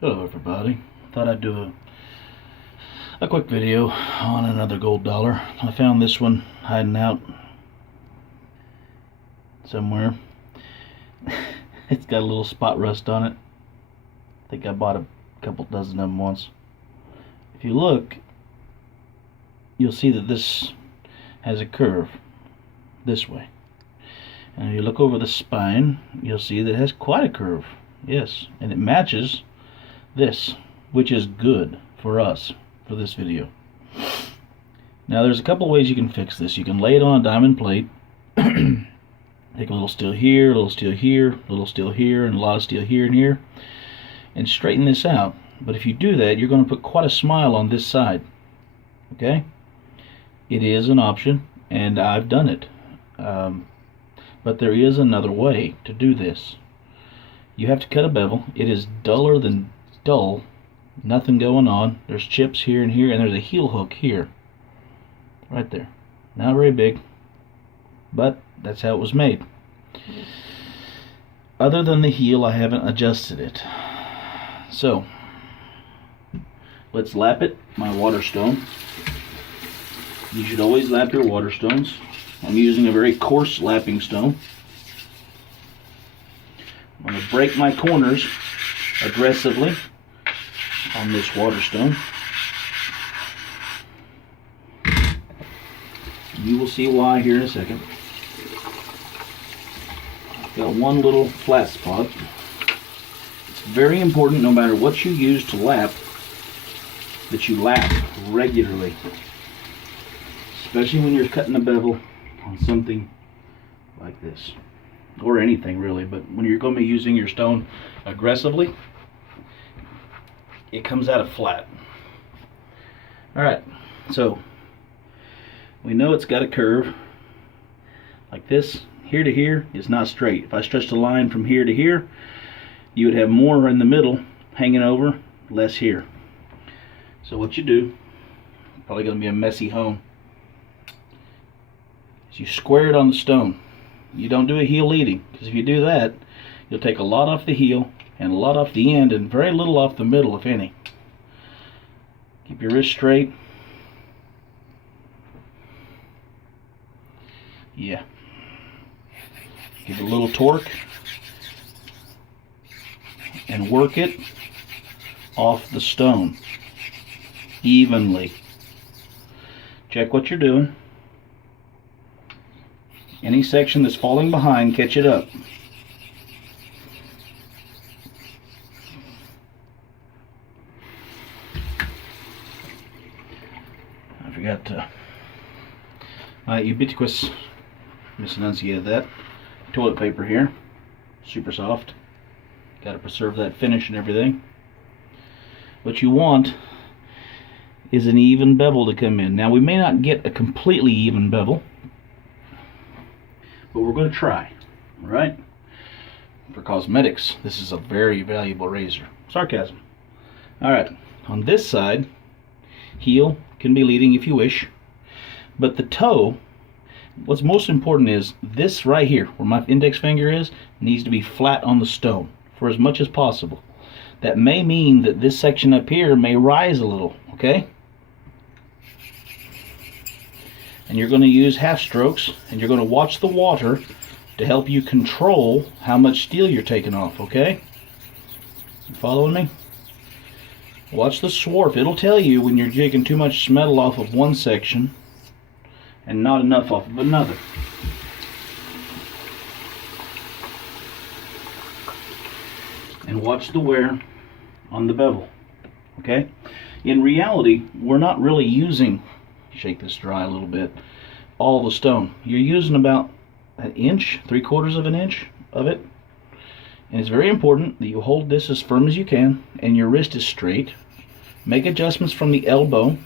Hello everybody. Thought I'd do a quick video on another gold dollar. I found this one hiding out somewhere. It's got a little spot rust on it. I think I bought a couple dozen of them once. If you look, you'll see that this has a curve this way. And if you look over the spine, you'll see that it has quite a curve. Yes, and it matches this, which is good for us for this video. Now there's a couple ways you can fix this. You can lay it on a diamond plate, take a little steel here, a little steel here, a little steel here, and a lot of steel here and here, and straighten this out. But if you do that, you're going to put quite a smile on this side. Okay? It is an option, and I've done it. But there is another way to do this. You have to cut a bevel. It is duller than dull. Nothing going on. There's chips here and here, and there's a heel hook here. Right there. Not very big, but that's how it was made. Other than the heel, I haven't adjusted it. So, let's lap it, my water stone. You should always lap your water stones. I'm using a very coarse lapping stone. I'm going to break my corners aggressively on this water stone. You will see why here in a second. I've got one little flat spot. It's very important, no matter what you use to lap, that you lap regularly. Especially when you're cutting a bevel on something like this, or anything really, but when you're going to be using your stone aggressively, it comes out of flat. Alright, so we know it's got a curve like this. Here to here is not straight. If I stretched a line from here to here, you would have more in the middle hanging over, less here. So what you do, probably going to be a messy home, you square it on the stone. You don't do a heel leading, because if you do that, you'll take a lot off the heel and a lot off the end and very little off the middle, if any. Keep your wrist straight. Yeah. Give it a little torque and work it off the stone evenly. Check what you're doing. Any section that's falling behind, catch it up. I forgot to, my ubiquitous, misenunciated that, toilet paper here, super soft. Got to preserve that finish and everything. What you want is an even bevel to come in. Now we may not get a completely even bevel, but we're going to try, right? For cosmetics, this is a very valuable razor. Sarcasm. Alright, on this side, heel can be leading if you wish, but the toe, what's most important is this right here, where my index finger is, needs to be flat on the stone for as much as possible. That may mean that this section up here may rise a little, okay? And you're going to use half strokes, and you're going to watch the water to help you control how much steel you're taking off, okay? You following me? Watch the swarf. It'll tell you when you're taking too much metal off of one section and not enough off of another. And watch the wear on the bevel, okay? In reality, we're not really using, shake this dry a little bit, all the stone. You're using about an inch, 3/4 of an inch of it. And it's very important that you hold this as firm as you can and your wrist is straight. Make adjustments from the elbow,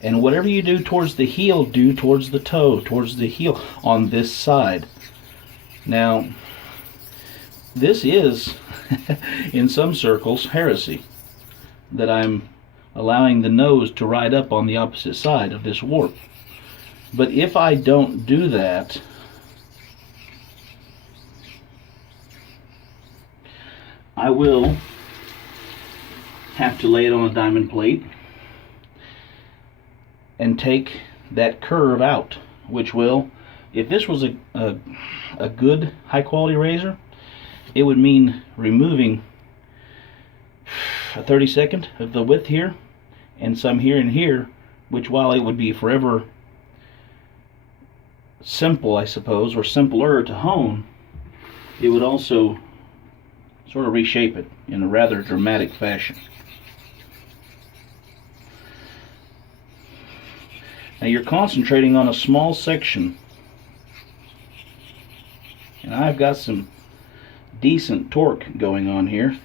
and whatever you do towards the heel, do towards the toe, towards the heel on this side. Now, this is in some circles heresy, that I'm allowing the nose to ride up on the opposite side of this warp. But if I don't do that, I will have to lay it on a diamond plate and take that curve out, which will, if this was a good high quality razor, it would mean removing a 32nd of the width here and some here and here, which, while it would be forever simple, I suppose, or simpler to hone, it would also sort of reshape it in a rather dramatic fashion. Now you're concentrating on a small section, and I've got some decent torque going on here.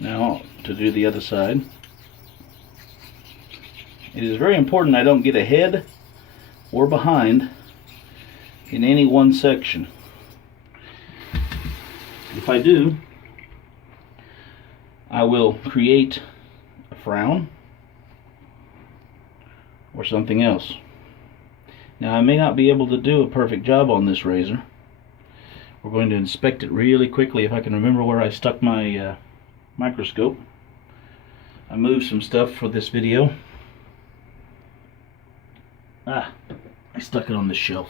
Now to do the other side, it is very important I don't get ahead or behind in any one section. If I do, I will create a frown or something else. Now I may not be able to do a perfect job on this razor. We're going to inspect it really quickly if I can remember where I stuck my microscope. I moved some stuff for this video. I stuck it on the shelf.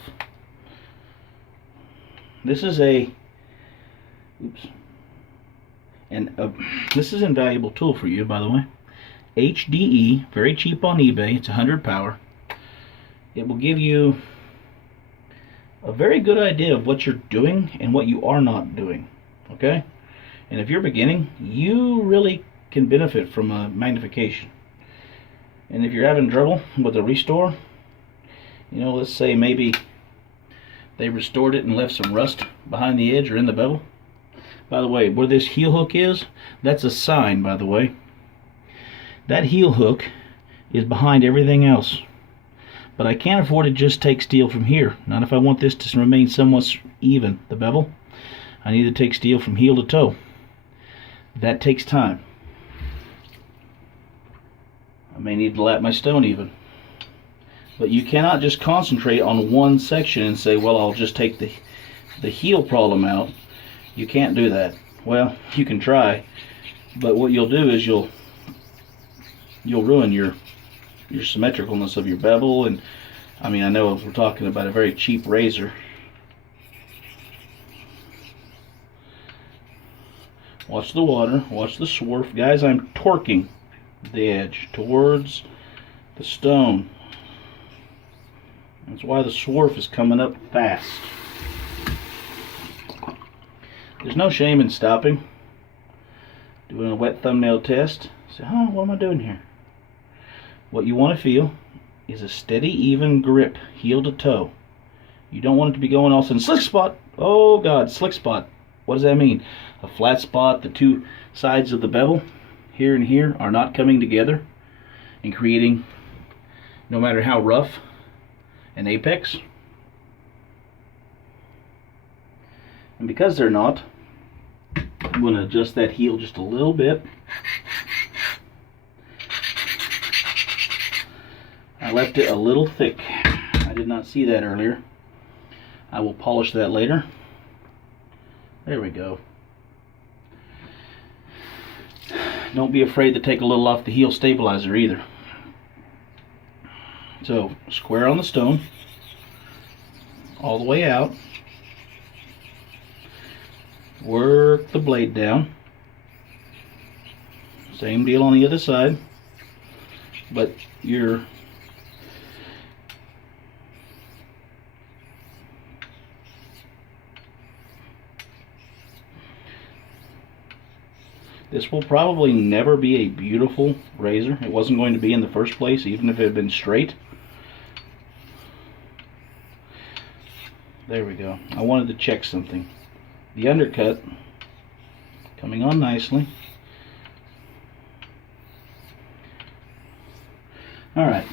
This is a this is an invaluable tool for you, by the way. HDE, very cheap on eBay. It's 100 power. It will give you a very good idea of what you're doing and what you are not doing. Okay? And if you're beginning, you really can benefit from a magnification. And if you're having trouble with a restore, you know, let's say maybe they restored it and left some rust behind the edge or in the bevel. By the way, where this heel hook is, that's a sign, by the way. That heel hook is behind everything else. But I can't afford to just take steel from here. Not if I want this to remain somewhat even, the bevel. I need to take steel from heel to toe. That takes time. I may need to lap my stone even. But you cannot just concentrate on one section and say, well, I'll just take the heel problem out. You can't do that. Well, you can try, but what you'll do is you'll ruin your symmetricalness of your bevel. And I mean, I know we're talking about a very cheap razor. Watch the water, watch the swarf. Guys, I'm torquing the edge towards the stone. That's why the swarf is coming up fast. There's no shame in stopping, doing a wet thumbnail test. Say, oh, what am I doing here? What you want to feel is a steady, even grip, heel to toe. You don't want it to be going all of a sudden, slick spot. Oh God, slick spot. What does that mean? A flat spot, the two sides of the bevel, here and here, are not coming together and creating, no matter how rough, an apex. And because they're not, I'm going to adjust that heel just a little bit. I left it a little thick. I did not see that earlier. I will polish that later. There we go. Don't be afraid to take a little off the heel stabilizer either. So, square on the stone, all the way out. Work the blade down. Same deal on the other side, but this will probably never be a beautiful razor. It wasn't going to be in the first place, even if it had been straight. There we go. I wanted to check something. The undercut coming on nicely. Alright.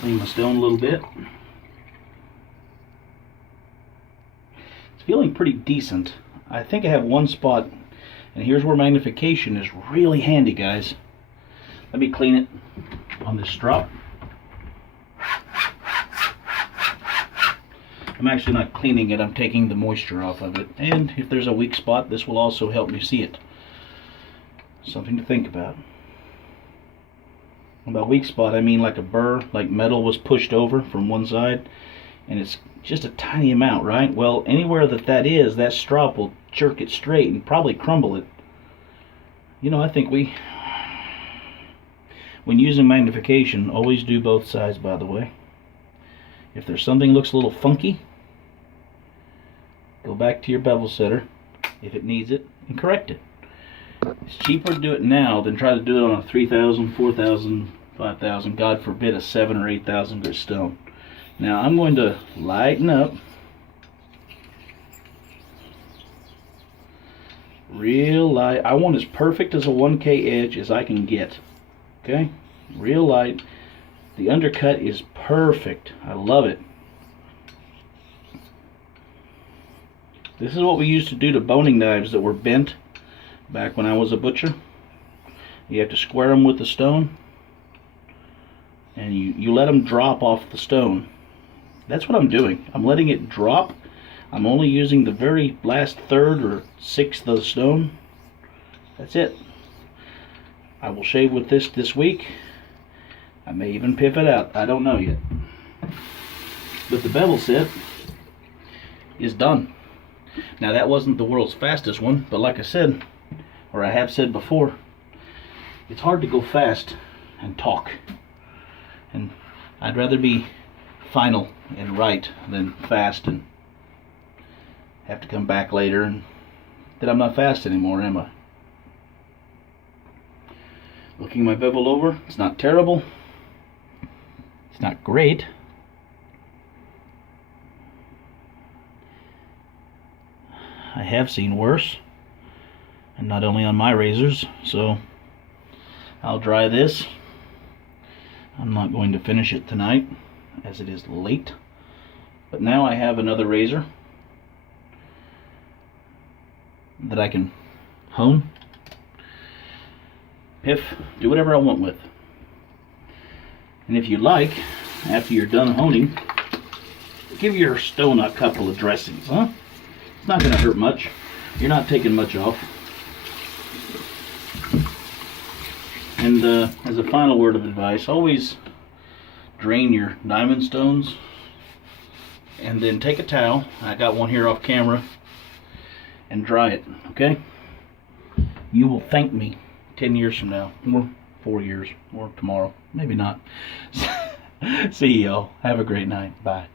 Clean my stone a little bit. It's feeling pretty decent. I think I have one spot, and here's where magnification is really handy, guys. Let me clean it on this strop. I'm actually not cleaning it, I'm taking the moisture off of it. And if there's a weak spot, this will also help me see it. Something to think about. By weak spot, I mean like a burr, like metal was pushed over from one side, and it's just a tiny amount, right? Well, anywhere that is, that strop will jerk it straight and probably crumble it. You know, I think when using magnification, always do both sides, by the way. If there's something looks a little funky, go back to your bevel setter, if it needs it, and correct it. It's cheaper to do it now than try to do it on a 3,000, 4,000, 5,000, God forbid a 7 or 8,000 grit stone. Now I'm going to lighten up real light. I want as perfect as a 1K edge as I can get. Okay, real light. The undercut is perfect. I love it. This is what we used to do to boning knives that were bent back when I was a butcher. You have to square them with the stone, and you let them drop off the stone. That's what I'm doing. I'm letting it drop. I'm only using the very last third or sixth of the stone. That's it. I will shave with this week. I may even pip it out. I don't know yet. But the bevel set is done. Now that wasn't the world's fastest one, but like I said, or I have said before, it's hard to go fast and talk. And I'd rather be final and right than fast and have to come back later and that I'm not fast anymore, am I? Looking my bevel over, it's not terrible. It's not great. I have seen worse, and not only on my razors, so I'll dry this. I'm not going to finish it tonight as it is late, but now I have another razor that I can hone, piff, do whatever I want with. And if you like, after you're done honing, give your stone a couple of dressings, huh? It's not going to hurt much. You're not taking much off. And as a final word of advice, always drain your diamond stones and then take a towel, I got one here off camera, and dry it, okay? You will thank me 10 years from now, or 4 years, or tomorrow, maybe not. See y'all. Have a great night. Bye.